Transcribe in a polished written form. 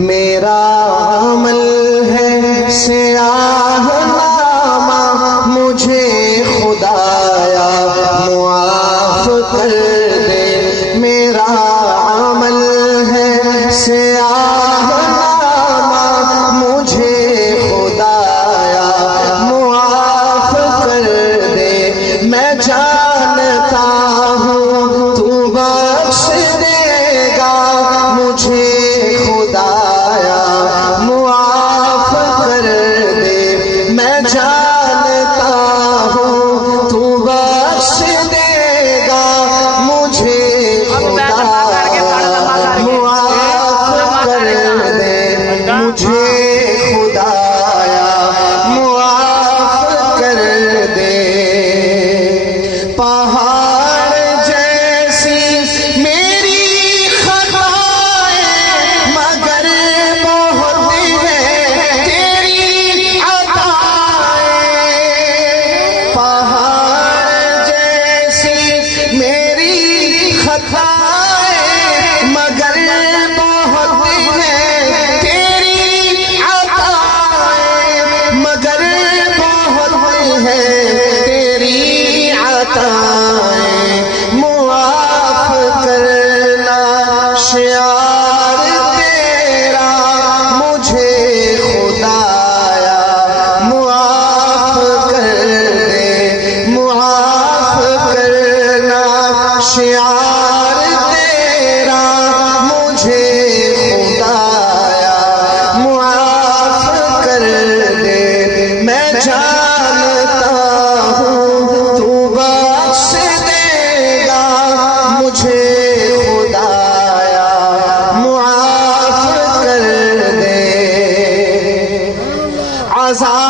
میرا عمل ہے سیاہ نامہ، مجھے خدایا معاف کر دے۔ میرا عمل ہے سیاہ نامہ، مجھے خدایا معاف کر دے۔ میں جانتا ہوں تو بخش دے گا، مجھے خدایا معاف کر دے۔ میں جانتا ہوں تو بخش دے گا، مجھے خدایا معاف کر دے۔ مجھے خدایا معاف کر دے۔ پہاڑ جیسی میری خطائیں، مگر بہت ہے تیری عطائیں۔ پہاڑ جیسی میری خطائیں، مگر بہت ہے تیری عطائیں، مگر بہت ہے تیری عطائیں۔ معاف کرنا شعار تیرا، مجھے خدایا معاف کر دے۔ معاف کرنا شعار تیرا، مجھے خدایا معاف کر دے۔ میں جانتا ہوں تو بخش دے گا، مجھے خدایا معاف کر دے۔ عذاب